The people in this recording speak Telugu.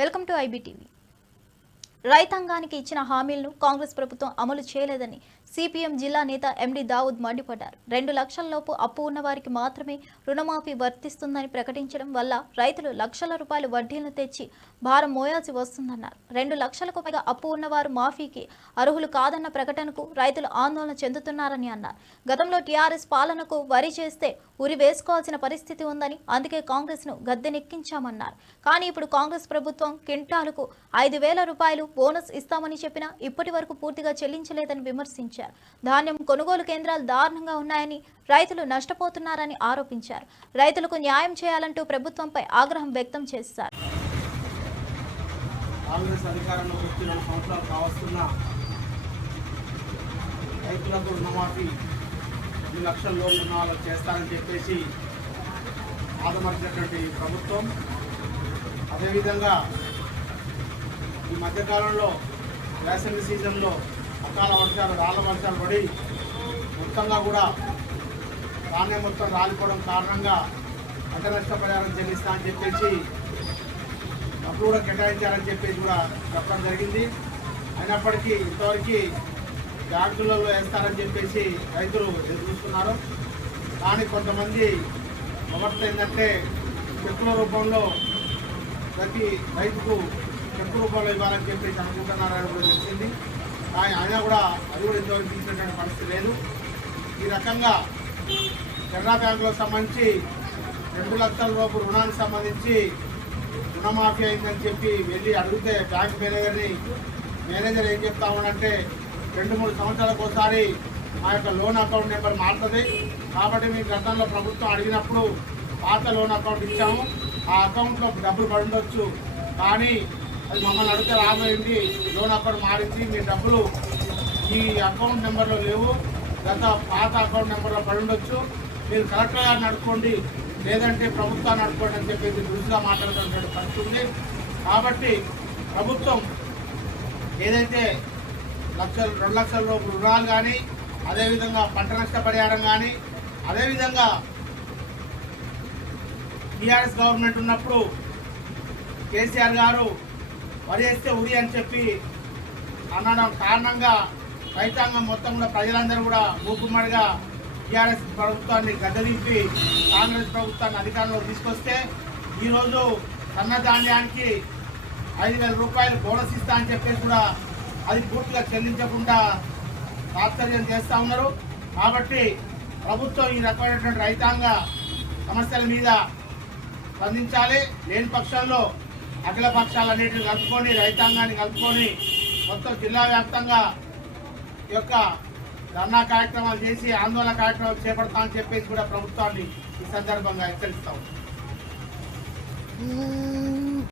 Welcome to IBTV. రైతాంగానికి ఇచ్చిన హామీలను కాంగ్రెస్ ప్రభుత్వం అమలు చేయలేదని సిపిఎం జిల్లా నేత ఎండి దావుద్ మండిపడ్డారు. 2 లక్షల లోపు అప్పు ఉన్న వారికి మాత్రమే రుణమాఫీ వర్తిస్తుందని ప్రకటించడం వల్ల రైతులు లక్షల రూపాయల వడ్డీలను తెచ్చి భారం మోయాల్సి వస్తుందన్నారు. 2 లక్షలకు పైగా అప్పు ఉన్నవారు మాఫీకి అర్హులు కాదన్న ప్రకటనకు రైతులు ఆందోళన చెందుతున్నారని అన్నారు. గతంలో టీఆర్ఎస్ పాలనకు వరి చేస్తే ఉరి వేసుకోవాల్సిన పరిస్థితి ఉందని, అందుకే కాంగ్రెస్ ను గద్దెనెక్కించామన్నారు. కానీ ఇప్పుడు కాంగ్రెస్ ప్రభుత్వం క్వింటాలకు 5,000 రూపాయలు బోనస్ ఇస్తామని చెప్పినా ఇప్పటి వరకు పూర్తిగా చెల్లించలేదని విమర్శించారు. ధాన్యం కొనుగోలు కేంద్రాలు దారుణంగా ఉన్నాయని, రైతులు నష్టపోతున్నారని ఆరోపించారు. రైతులకు న్యాయం చేయాలంటూ ప్రభుత్వంపై ఆగ్రహం వ్యక్తం చేశారు. కాంగ్రెస్ అధికారంలో వచ్చి 2 సంవత్సరాలు కావస్తున్న రైతులకు రుణమాఫీ 2 లక్షల లోపు రుణాలు చేస్తారని చెప్పేసి ఆదమర్చినటువంటి ప్రభుత్వం, అదేవిధంగా ఈ మధ్యకాలంలో వేసవి సీజన్లో అకాల వర్షాలు, రాళ్ల వర్షాలు పడి మొత్తంగా కూడా ధాన్యం మొత్తం రాలిపోవడం కారణంగా పంట నష్టపరిహారం చెల్లిస్తా అని చెప్పేసి అప్పుడు కూడా కేటాయించాలని చెప్పేసి కూడా చెప్పడం జరిగింది. అయినప్పటికీ ఇంతవరకు బ్యాంకులలో వేస్తారని చెప్పేసి రైతులు ఎదురు చూస్తున్నారు. కానీ కొంతమంది ప్రవర్తన ఏంటంటే చెక్కుల రూపంలో ప్రతి రైతుకు చెక్కు రూపంలో ఇవ్వాలని చెప్పేసి అనుకుంటున్నారని కూడా తెలిసింది. కానీ అయినా కూడా అది కూడా ఇంతవరకు తీసినటువంటి పరిస్థితి లేదు. ఈ రకంగా కెనరా బ్యాంకులకు సంబంధించి 2 లక్షల రూపాయల రుణానికి సంబంధించి రుణమాఫీ అయిందని చెప్పి వెళ్ళి అడిగితే బ్యాంక్ మేనేజర్ ఏం చెప్తా ఉన్నాడంటే 2-3 సంవత్సరాలకు ఒకసారి మా యొక్క లోన్ అకౌంట్ నెంబర్ మారుతుంది, కాబట్టి మీ గతంలో ప్రభుత్వం అడిగినప్పుడు పాత లోన్ అకౌంట్ ఇచ్చాము, ఆ అకౌంట్లో డబ్బులు పడి ఉండొచ్చు, కానీ అది మమ్మల్ని అడిగితే రాబోయింది, లోన్ అకౌంట్ మారింది, మీ డబ్బులు ఈ అకౌంట్ నెంబర్లో లేవు, గత పాత అకౌంట్ నెంబర్లో పడి ఉండొచ్చు, మీరు కలెక్టర్ గారిని అడుక్కోండి, లేదంటే ప్రభుత్వాన్ని అడుక్కోండి అని చెప్పేసి దురుసుగా మాట్లాడుతున్నటువంటి పరిస్థితి ఉంది. కాబట్టి ప్రభుత్వం ఏదైతే 2 లక్షల రూపాయల రుణాలు కానీ, అదేవిధంగా పంట నష్ట పరిహారం కానీ, అదేవిధంగా టీఆర్ఎస్ గవర్నమెంట్ ఉన్నప్పుడు కేసీఆర్ గారు వరి వేస్తే ఉరి అని చెప్పి అనడం కారణంగా రైతాంగం మొత్తం కూడా ప్రజలందరూ కూడా మూకుమ్మడిగా టీఆర్ఎస్ ప్రభుత్వాన్ని గద్దెదింపి కాంగ్రెస్ ప్రభుత్వాన్ని అధికారంలో తీసుకొస్తే ఈరోజు సన్న ధాన్యానికి 5,000 రూపాయలు బోనస్ ఇస్తా అని చెప్పేసి కూడా అది పూర్తిగా చెల్లించకుండా తాత్పర్యం చేస్తూ ఉన్నారు. కాబట్టి ప్రభుత్వం ఈ రకమైనటువంటి రైతాంగ సమస్యల మీద స్పందించాలి. లేని పక్షంలో అఖిల పక్షాలన్నింటినీ కలుపుకొని, రైతాంగాన్ని కలుపుకొని మొత్తం జిల్లా వ్యాప్తంగా ఈ యొక్క ధర్నా కార్యక్రమాలు చేసి ఆందోళన కార్యక్రమాలు చేపడతామని చెప్పేసి కూడా ప్రభుత్వాన్ని ఈ సందర్భంగా హెచ్చరిస్తాం.